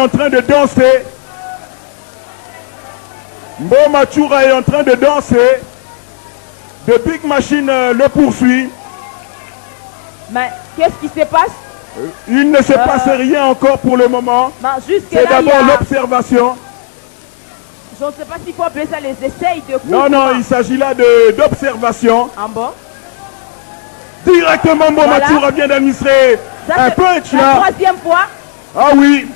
en train de danser. Mbomachura est en train de danser. The Big Machine le poursuit. Mais qu'est-ce qui se passe? Il ne se passe rien encore pour le moment. C'est d'abord l'observation. Je ne sais pas s'il faut appeler ça les essais de coup. Non, non, il s'agit là d'observation. En bas. Directement, Mbomachura vient d'administrer un punch là. La troisième fois. Ah oui.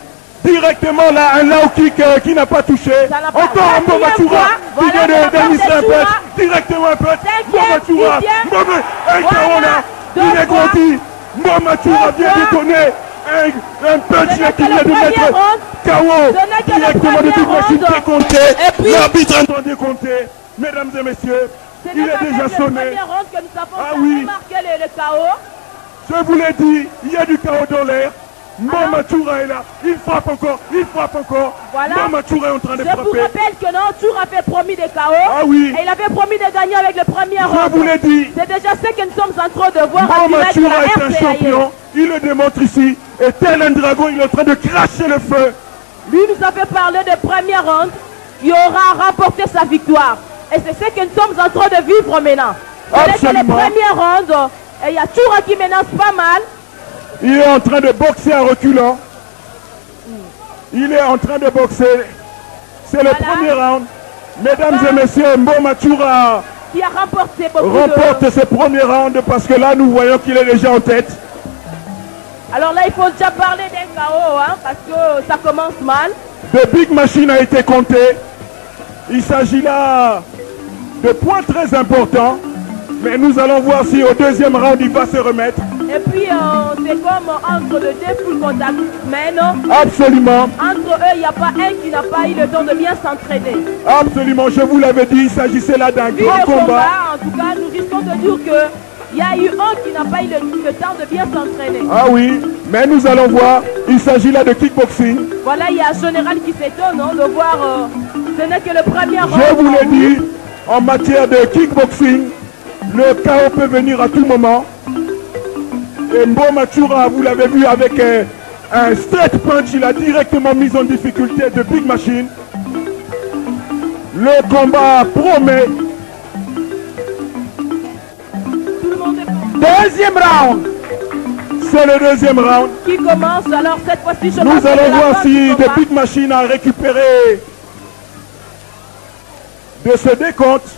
Directement là, un low kick qui n'a pas touché. Encore un Mbomachura qui vient d'administrer un punch. Directement un punch. Mbomachura. Un KO là. Il est grandi. Mbomachura vient de donner un punch là qui vient de mettre KO directement de Big Machine décompté. L'arbitre est en train de décompter. Mesdames et messieurs, il est déjà sonné. Ah oui. Le KO. Je vous l'ai dit, il y a du KO dans l'air. Mbomachura est là, il frappe encore, il frappe encore. Voilà. Mbomachura est en train de frapper. Je vous rappelle que non, Tour avait promis des KO. Ah oui. Et il avait promis de gagner avec le premier round. Je vous l'ai dit. C'est déjà ce que nous sommes en train de voir. Mbomachura est un champion, il le démontre ici. Et tel un dragon, il est en train de cracher le feu. Lui nous avait parlé de premier round. Il aura remporté sa victoire. Et c'est ce que nous sommes en train de vivre maintenant. C'est le premier round. Et il y a Tour qui menace pas mal. Il est en train de boxer en reculant. Il est en train de boxer. C'est le premier round. Mesdames et messieurs, Mbomachura qui a remporté remporte ce premier round parce que là, nous voyons qu'il est déjà en tête. Alors là, il faut déjà parler d'un KO, hein, parce que ça commence mal. The Big Machine a été compté. Il s'agit là de points très importants. Mais nous allons voir si au deuxième round, il va se remettre. Et puis, c'est comme entre les deux full contact. Mais non. Absolument. Entre eux, il n'y a pas un qui n'a pas eu le temps de bien s'entraîner. Absolument, je vous l'avais dit, il s'agissait là d'un grand combat. En tout cas, nous risquons de dire qu'il y a eu un qui n'a pas eu le temps de bien s'entraîner. Ah oui, mais nous allons voir, il s'agit là de kickboxing. Voilà, il y a un général qui s'étonne de voir, ce n'est que le premier round. Je vous l'ai dit, en matière de kickboxing, le KO peut venir à tout moment. Et Mbomachura, vous l'avez vu avec un straight punch, il a directement mis en difficulté de Big Machine. Le combat promet. Deuxième round. C'est le deuxième round. Qui commence alors cette fois-ci. Nous allons voir si The Big Machine a récupéré de ce décompte.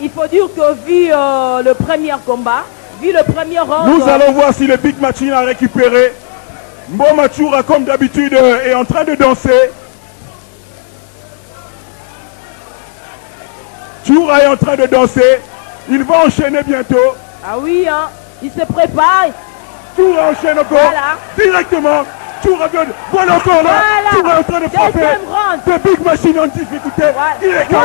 Il faut dire que vu le premier combat, vu le premier round... Nous allons voir si le Big Machine a récupéré. Mbomachura, comme d'habitude, est en train de danser. Chura est en train de danser. Il va enchaîner bientôt. Ah oui, hein, il se prépare. Chura enchaîne encore. Voilà. Directement. Chura vient. Voilà encore là. Voilà. Chura est en train de frapper. The Big Machine en difficulté. Voilà. Il est KO.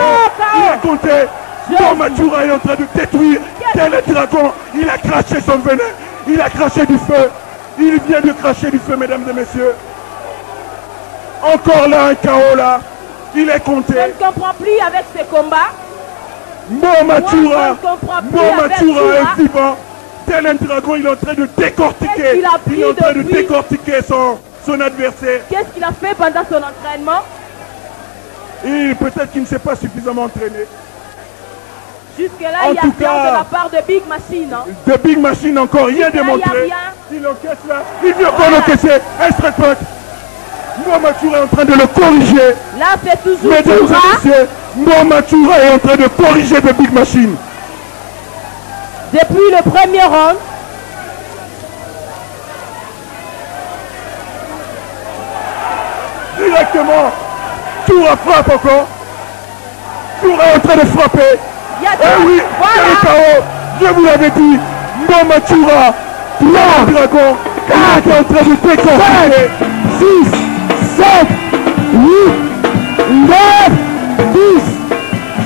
Il est compté. Mbomachura est en train de détruire tel un dragon. Il a craché son venin. Il a craché du feu. Il vient de cracher du feu, mesdames et messieurs. Encore là, un KO là. Il est compté. Je ne comprends plus avec ces combats. Mbomachura est vivant. Tel un dragon, il est en train de décortiquer. Il est en train de décortiquer son adversaire. Qu'est-ce qu'il a fait pendant son entraînement? Et peut-être qu'il ne s'est pas suffisamment entraîné. Jusque-là, il y a rien de la part de Big Machine. Hein. De Big Machine, encore rien démontré. Il encaisse là. Il vient encore encaisser. Un straight punch. Mbomachura est en train de le corriger. Là, c'est toujours Mesdames et messieurs, Mbomachura est en train de corriger de Big Machine. Depuis le premier round. Directement. Chura frappe encore. Chura est en train de frapper. Eh oui, c'est le KO. Je vous l'avais dit. Mbomachura, le dragon, il est en train de décortiquer. 6, 7, 8, 9, 10.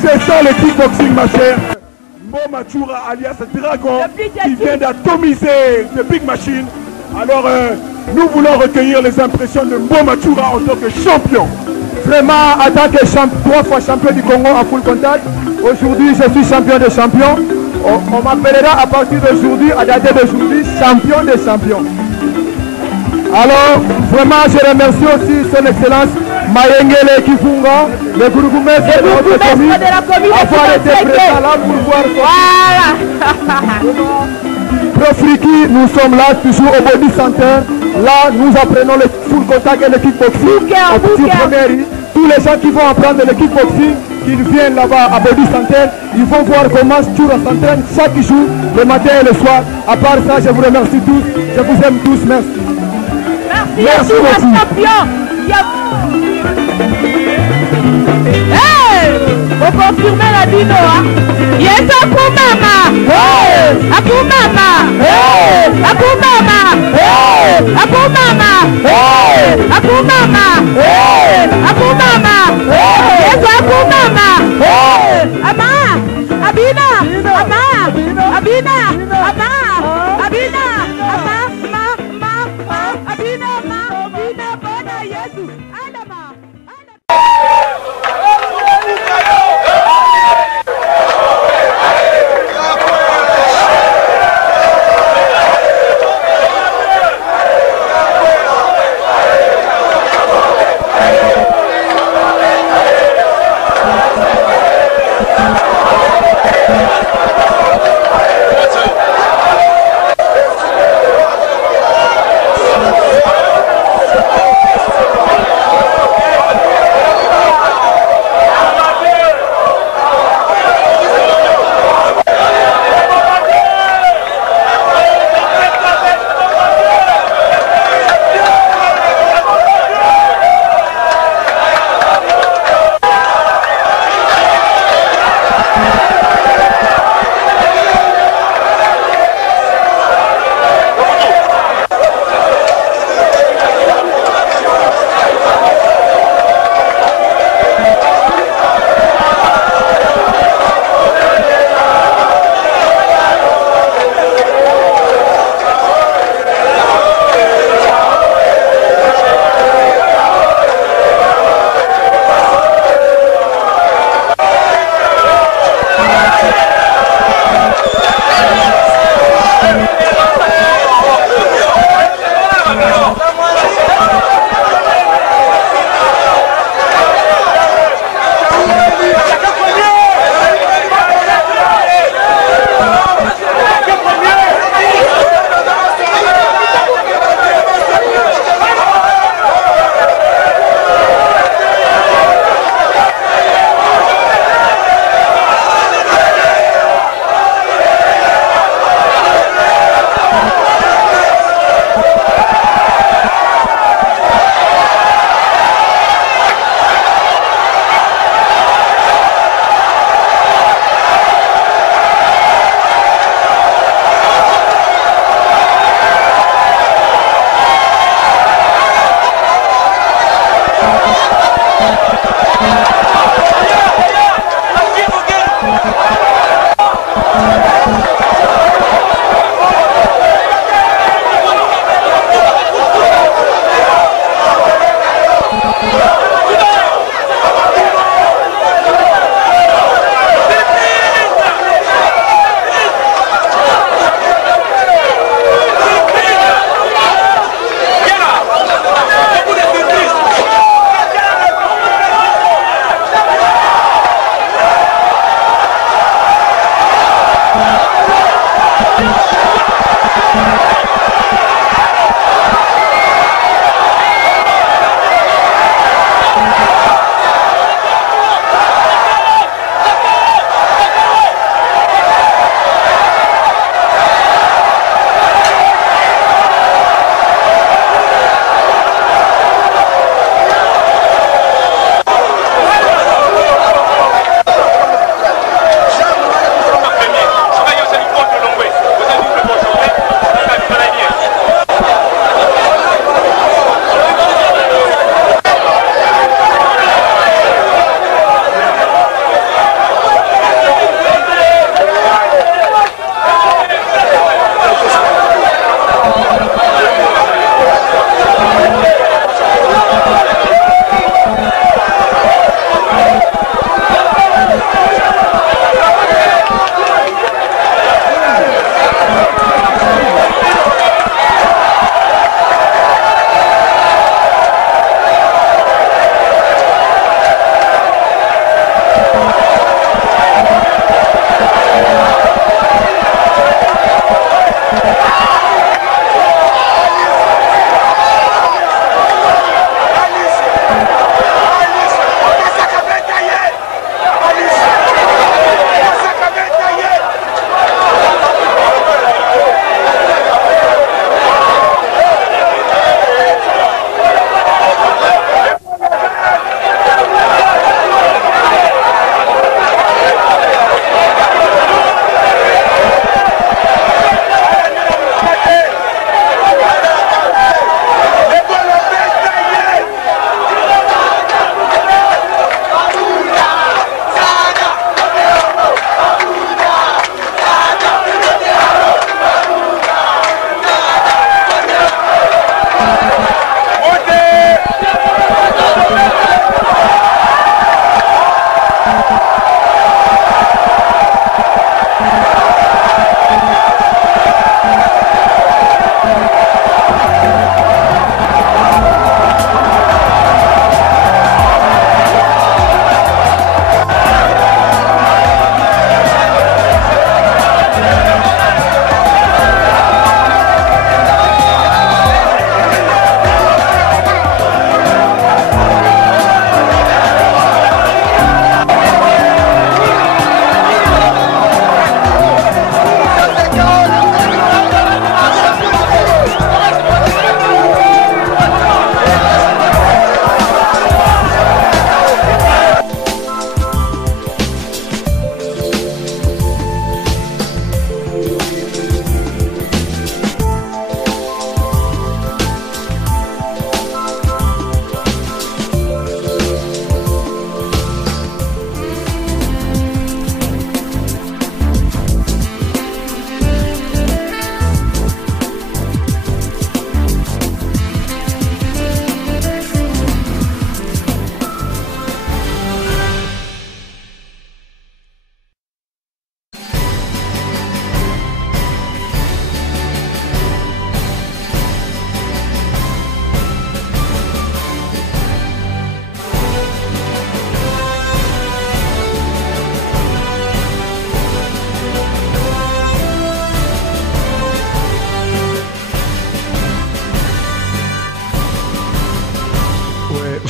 C'est ça le kickboxing, ma chère. Mbomachura alias Dragon qui vient d'atomiser le Big Machine. Alors, nous voulons recueillir les impressions de Mbomachura en tant que champion. Vraiment, en tant que 3 fois champion du Congo en full contact, aujourd'hui je suis champion des champions. On m'appellera à partir d'aujourd'hui, à dater d'aujourd'hui, champion des champions. Alors, vraiment, je remercie aussi son excellence Mayengele Kifunga, le bourgmestre de notre commune, avoir été présent là pour voir Profriki, nous sommes là, toujours au Body Center. Là, nous apprenons le full contact et le kickboxing. Tous les gens qui vont apprendre le kickboxing, qui viennent là-bas à Body Center, ils vont voir comment Choura s'entraîne chaque jour, le matin et le soir. À part ça, je vous remercie tous. Je vous aime tous. Merci. Merci beaucoup. Champion. Hey! Vous confirmez la dino, hein? Yes, Akumama! Hey! Akumama! Hey! Akumama! Hey! Akumama! Hey! Akumama! Hey! Akumama! Hey! Yes, Akumama! Hey! Ama! Abina! Ama! Abina! Ama! Abina! Ama! Abina! Ama! Abina! Bona Yesu! Adama!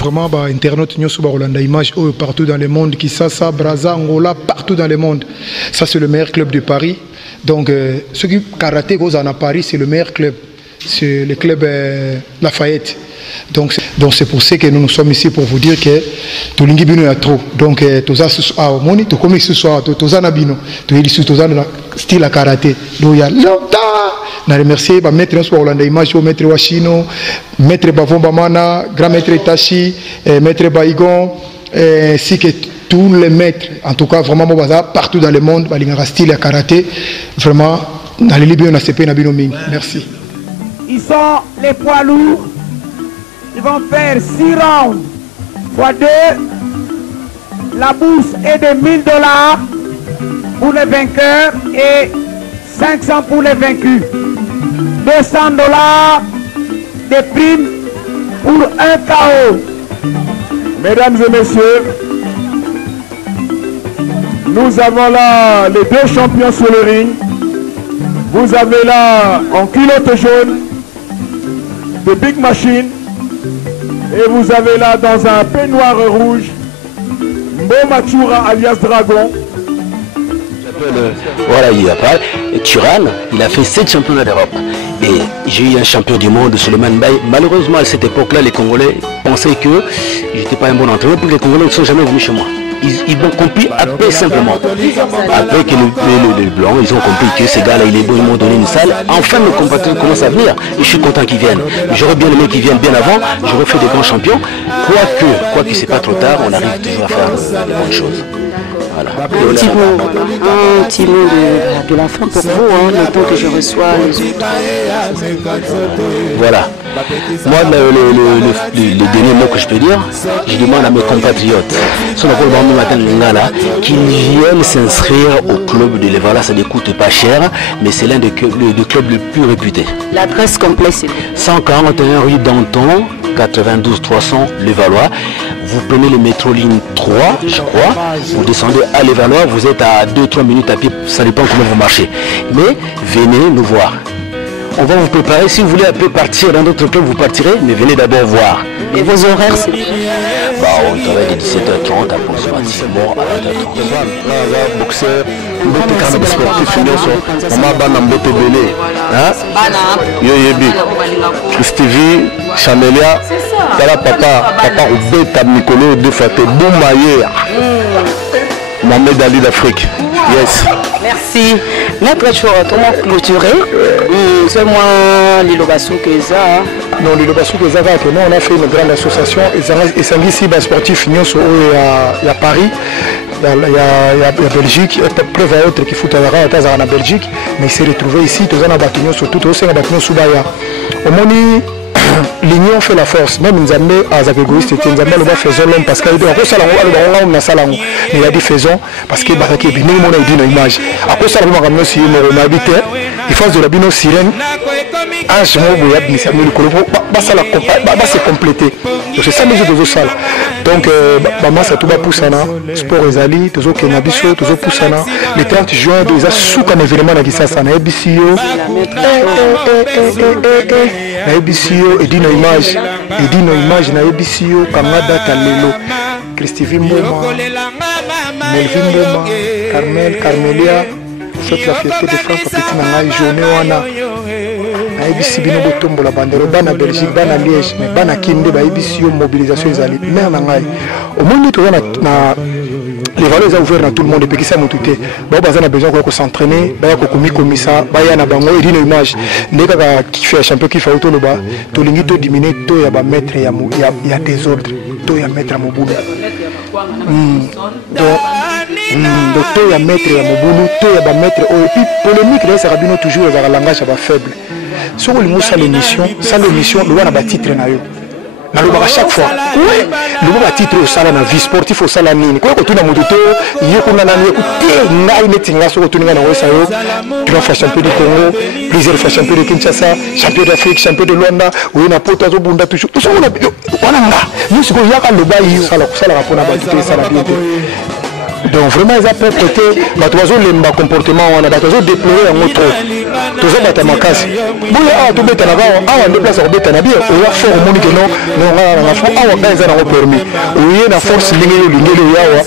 vraiment internautes nous sur Rolanda Image partout dans le monde, Kinshasa, Brazza, Angola, partout dans le monde. Ça c'est le meilleur club de Paris. Donc ceux qui karaté qu'on a à Paris, c'est le meilleur club. C'est le club Lafayette. Donc c'est pour ça que nous sommes ici pour vous dire que tout le monde est trop. Donc tout ça moni tout comme ce soir tout ça nabino tout ici tout ça style karaté. Donc il y a longtemps. Je remercie maître sur Rolanda Image, maître Washino, maître Bavomba Mana, grand maître Itachi, maître Baïgon, ainsi que tous les maîtres. En tout cas vraiment partout dans le monde, balingara style karaté. Vraiment dans les Libyens on a CP nabino ming. Merci. Ils sont les poids lourds. Ils vont faire 6 rounds x 2. La bourse est de $1000 pour les vainqueurs et 500 pour les vaincus. $200 de primes pour un KO. Mesdames et messieurs, nous avons là les 2 champions sur le ring. Vous avez là en culotte jaune de Big Machine. Et vous avez là dans un peignoir rouge Mboma Tchoura alias Dragon. Voilà, il a pas. Turan, il a fait 7 championnats d'Europe. Et j'ai eu un champion du monde, Suleiman Baye. Malheureusement, à cette époque-là, les Congolais pensaient que je n'étais pas un bon entraîneur, parce que les Congolais ne sont jamais venus chez moi. Ils m'ont compris après simplement. Après que les Blancs, ils ont compris que ces gars-là, ils m'ont donné une salle. Enfin, mes compatriotes commencent à venir. Et je suis content qu'ils viennent. J'aurais bien aimé qu'ils viennent bien avant. J'aurais fait des grands champions. Quoique c'est pas trop tard, on arrive toujours à faire des bonnes choses. Voilà. Un petit mot de la fin pour vous, le temps que je reçois les autres. Voilà. Moi, le dernier mot que je peux dire, je demande à mes compatriotes, qu'ils viennent s'inscrire au club de Levallois. Ça ne coûte pas cher, mais c'est l'un des clubs les plus réputés. L'adresse complète, c'est 141 rue Danton, 92 300 Levallois. Vous prenez le métro ligne 3, je crois, vous descendez à Levallois, vous êtes à 2-3 minutes à pied, ça dépend comment vous marchez. Mais venez nous voir. On va vous préparer, si vous voulez un peu partir dans d'autres clubs, vous partirez, mais venez d'abord voir. Et vos horaires, c'est on travaille de 17h30 à approximativement à 20h30. Boxeur, mbote kana sportif nyonso, mama bana mbote belé. Yo yebi. Stevie, Chamelia, tala papa obeta Nicolo de Faté, Boumaye. Mohamed Ali d'Afrique. Yes. Merci. Maître Chouara, comment clôturer seulement l'Ilobassou Keza. Non, l'Ilobassou Keza, on a fait une grande association. Et ça ici, sportif, il y a Paris, il y a Belgique, preuve à autre qui fout à la Belgique, mais il s'est retrouvé ici, tous en abattement sur tout, aussi en abattement sous Baya. Au moment l'union fait la force, même Nzambe à égoïste, Nzambe le va faisons l'homme parce qu'il a il a dit faisons parce qu'il a dit une image. Après ça, on a ramené si on habite, il faut de la bino sirène, un chemin où il y a des samuels va se compléter. Donc c'est ça les autres salles. Donc maman ça tout va pousser sport ezali, toujours kenabiso, toujours pousser le 30 juin déjà sous comme événement na Kisasa na EBCO. Na EBCO edino image na EBCO kama data lelo Christivi Mboma Melvin Mboma Carmelia fête la fierté de France petit na ngai journée wana na EBC bino botombola bandero bana Belgique bana Liège mais bana Kinde ba EBCO mobilisation ezali mère na ngai au moins tout na les valeurs ont ouvert dans tout le monde et puis ça m'a tout été. Bah on a besoin de s'entraîner, bah comme ça, bah y a na bango et une image. N'est pas qui fait champion qui fait auto le bas. Tout l'ingi to diminuer, tout y a ba mettre y a désordre, tout y a mettre à mon boulot. Donc tout y a mettre à mon boulot, tout y a ba mettre. Et puis polémique là, ça rabino toujours les langage à ba faible. Sur le mot ça l'émission, le wana ba titre na yo. À chaque fois, oui, le titre au salon vie sportif au salon nini. Quoi que tu n'as moto, il y a qu'on a tu vas faire champion du Congo, plusieurs fois champion de Kinshasa, champion d'Afrique, champion de Luanda, ou une apôtre au Bunda toujours. Tout ça on a nous ce qu'on y a le bail ça la pour la ça la Donc vraiment ils ont propreté, bato bazo lemba comportement wana, bato bazo déplorer en autre. Toza bata makasi. Boya a to beta na ba, a de place à beta na bien, o ya fort moni que non na fo a wa benza na permis. O na force lingelo yawa,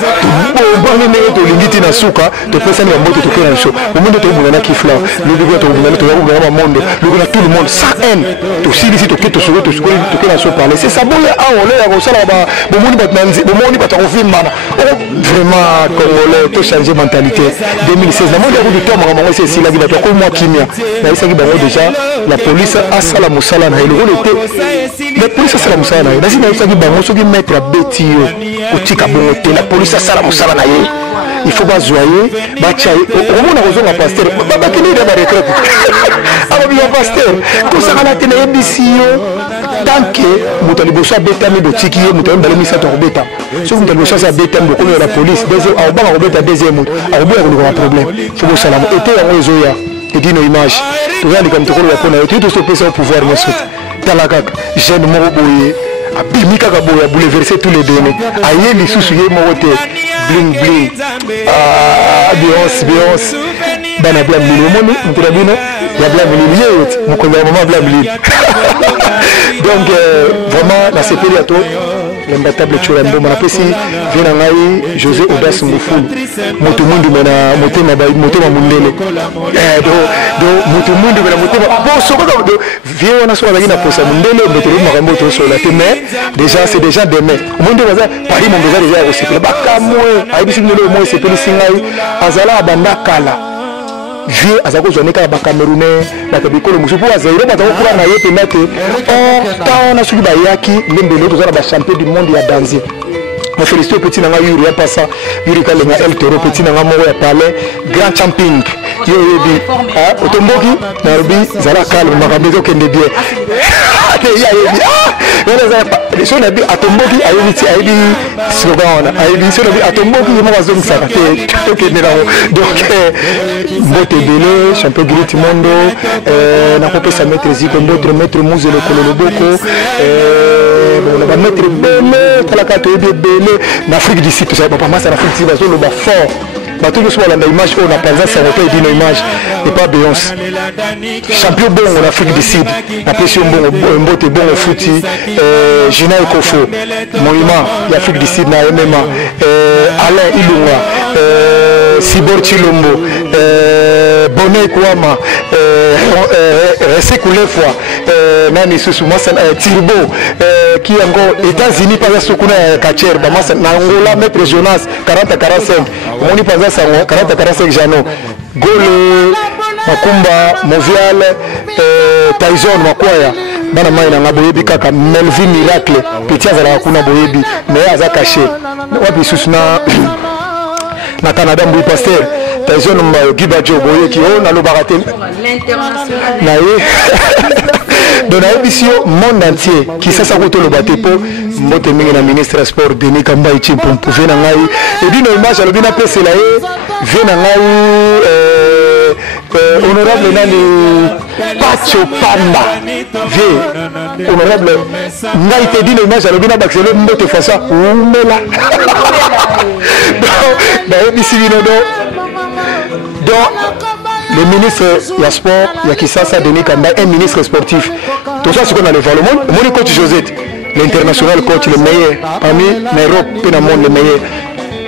to bomba ne to lingiti na suka, to pesa ni moto to kena show. O monde to mona kifla, le bigo to mona to ya monde, le tout le monde sans haine. To sili si to keto so to kena show parler. C'est ça boya a on le ya ko sala ba, bo moni bat nanzi, bo moni bat ko film mana. Vraiment congolais to changer mentalité. 2016 na monde ya ko du temps mama c'est si la vie ba ko moi kimia. Na isa ki bango déjà la police a sala musala na ile était la police a sala musala na na isa ki bango so ki mettre à betio o tika bongote la police a sala musala na ye il faut pas joyer ba tchai au moins na kozonga pasteur ba kini de ba retraite aba bi pasteur ko sala na tena ebisio tant que mutali bosa beta mi botiki ye mutali ndale misa to beta so mutali bosa sa beta mo ko la police deuxième au ba ko beta deuxième au ba ko ko problème faut que sala était en zoya et dit nos images tu vois les comme tu vois qu'on a tout ce au pouvoir mais surtout talaka jeune mo boye abimi kaka boya bouleverser tous les données aye li susu ye mo wote bling bling Beyoncé bana bla mili mono mpira bino ya bla mili yet mukonda mama bla mili donc vraiment la CPI à toi l'imbattable Churambo mon appesi vient ngai José Audace Ngufulu moto mundu mena motema ba motema mundele do moto mundu mena motema bon soko do vient on a so la posa mundele moto makambo to so la mais déjà c'est déjà demain mundu baza Paris mon déjà aussi ba kamwe aibisi ndelo mo c'est peli singai azala banda kala vieux azako zoné ka ba Camerounais ba tabikolo musupu azaire ba takokura na yete mate on na suki ba yaki lembele to za ba champion du monde ya danser ma félicite petit na yuri ya passa yuri ka lenga El Toro petit na mo ya parler grand champion yo yebi otomboki na rubi zala calme makabezo kende bien ya yebi wala za so na bi atomboki ayebi sogana ayebi so na bi atomboki mo bazong saka te kende na donc mbote bele champion du monde na kopesa maître Zico d'autres maître Muze le kololo boko on va mettre bele talaka to bele na Afrique du Sud ça pas massa na Afrique du Sud le ba fort ba tout soit la image on a pas ça repère d'une image et pas Beyoncé champion bon en Afrique du Sud la pression bon mbote bon au foot Gina Ekofo monument l'Afrique du Sud na MMA Alain Ilunga Sibor Chilombo Bonnet Kouama Sekoulefwa nani susu masa Tirbo qui encore États-Unis par la sokuna Kacher ba masa na Angola maître Jonas 40-45 on y passe 40-45 Jano Gole Makumba Movial Tyson Makwaya bana mai na boyebi kaka Melvin Miracle petit azala kuna boyebi mais aza caché wapi susu na Canada mbui pasteur Tyson Giba Joboye qui on a le baraté l'international dans la émission monde entier qui ça koto le batepo mbote mingi na ministre sport Denis Kamba ichi pour pouvoir na ngai et dit no image alobi na pese la vient na ngai honorable nani Pacho Panda vie honorable ngai te dit no image alobi na baxelo mbote fasa umela dans émission donc le ministre du sport, il y a qui ça Denis Kamba, un ministre sportif. Tout ça, c'est qu'on allait voir le monde. Mon coach Josette, l'international coach, le meilleur, parmi l'Europe, puis dans le monde, le meilleur.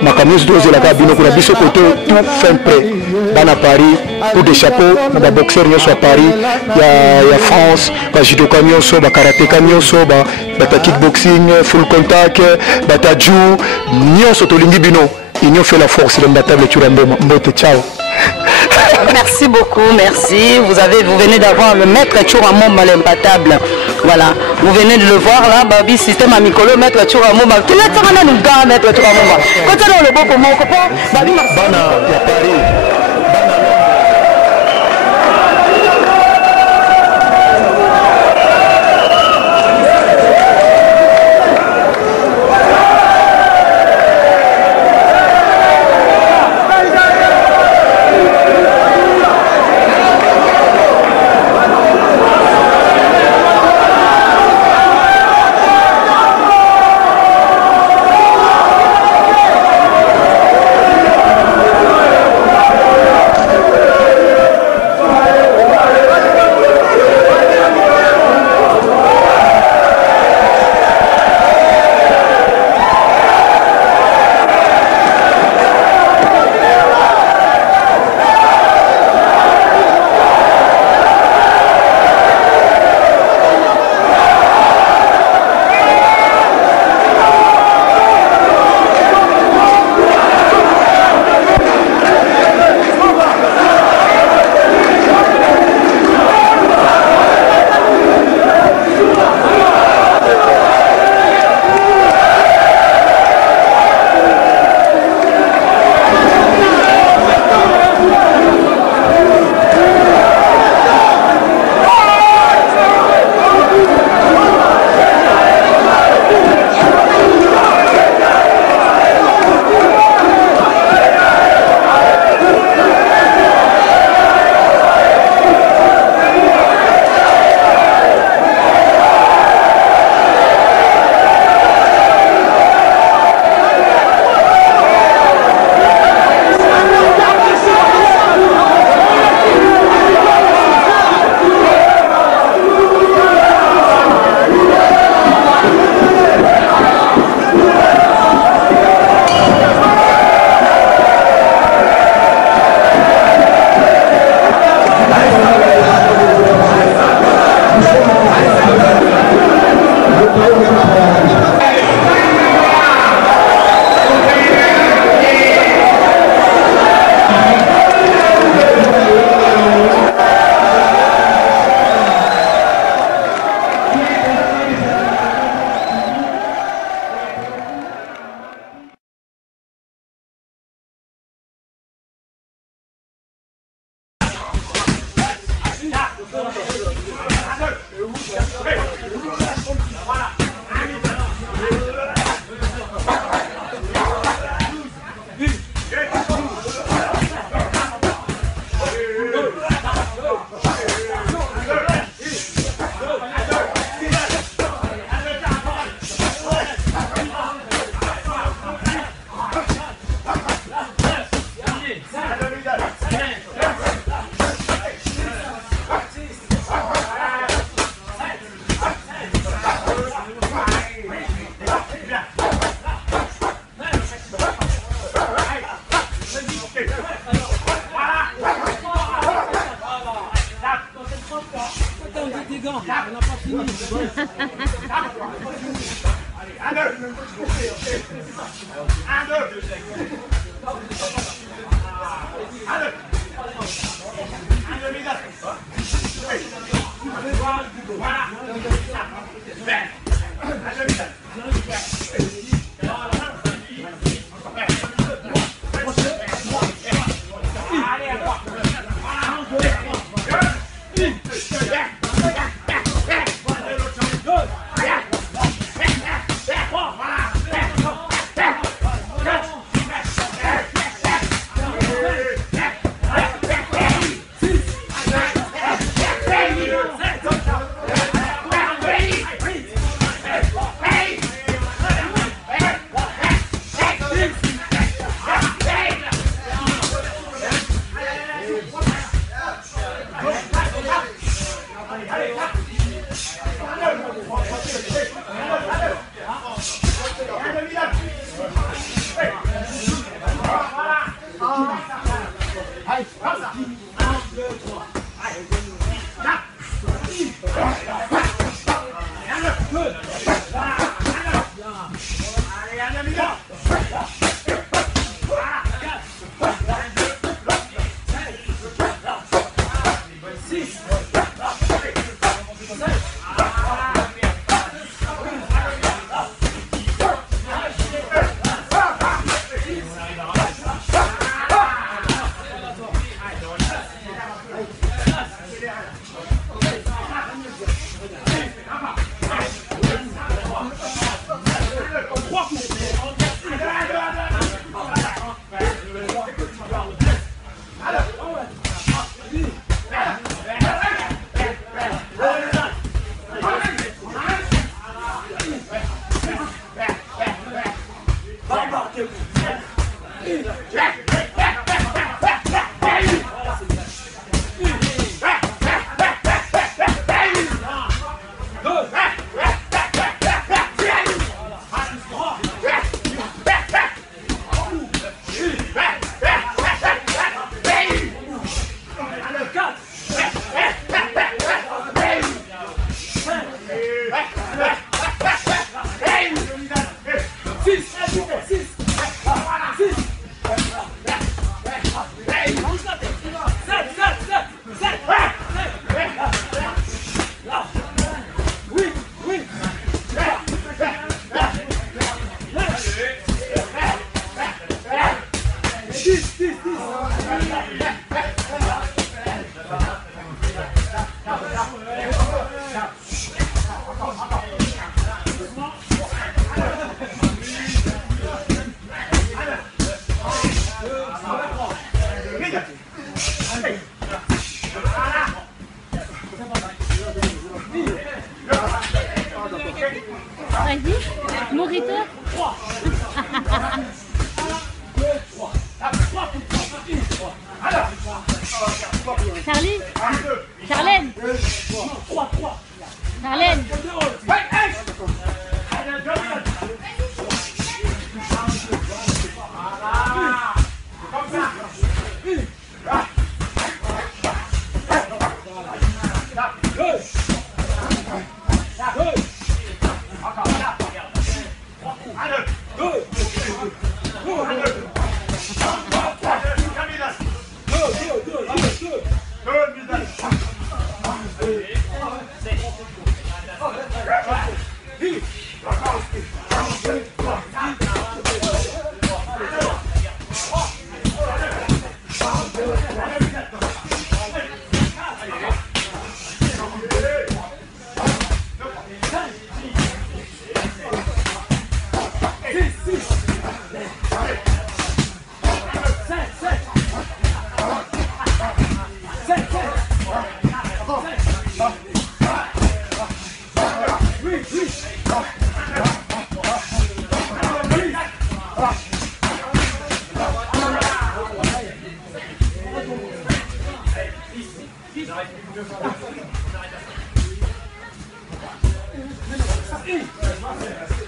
Ma camus dose la cabine, on a vu ce côté tout fin prêt. Dans Paris, pour des chapeaux, on a boxeur à Paris, il y a France, il y a judo camion, il y a karaté camion, il y a kickboxing, full contact, il y a jiu, il y a Sotolingi Bino. Ils ont fait la force, l'imbattable Churambo. Ciao. Merci beaucoup, merci. Vous venez d'avoir le maître Churambo l'imbattable. Voilà, vous venez de le voir là, Babi système amicolo, maître Churambo. Qui est le gars, maître Churambo? Quand on le beau pour mon copain, Babi Vas-y, nourriteur. Charlie, Charlène, Charlène. Hey!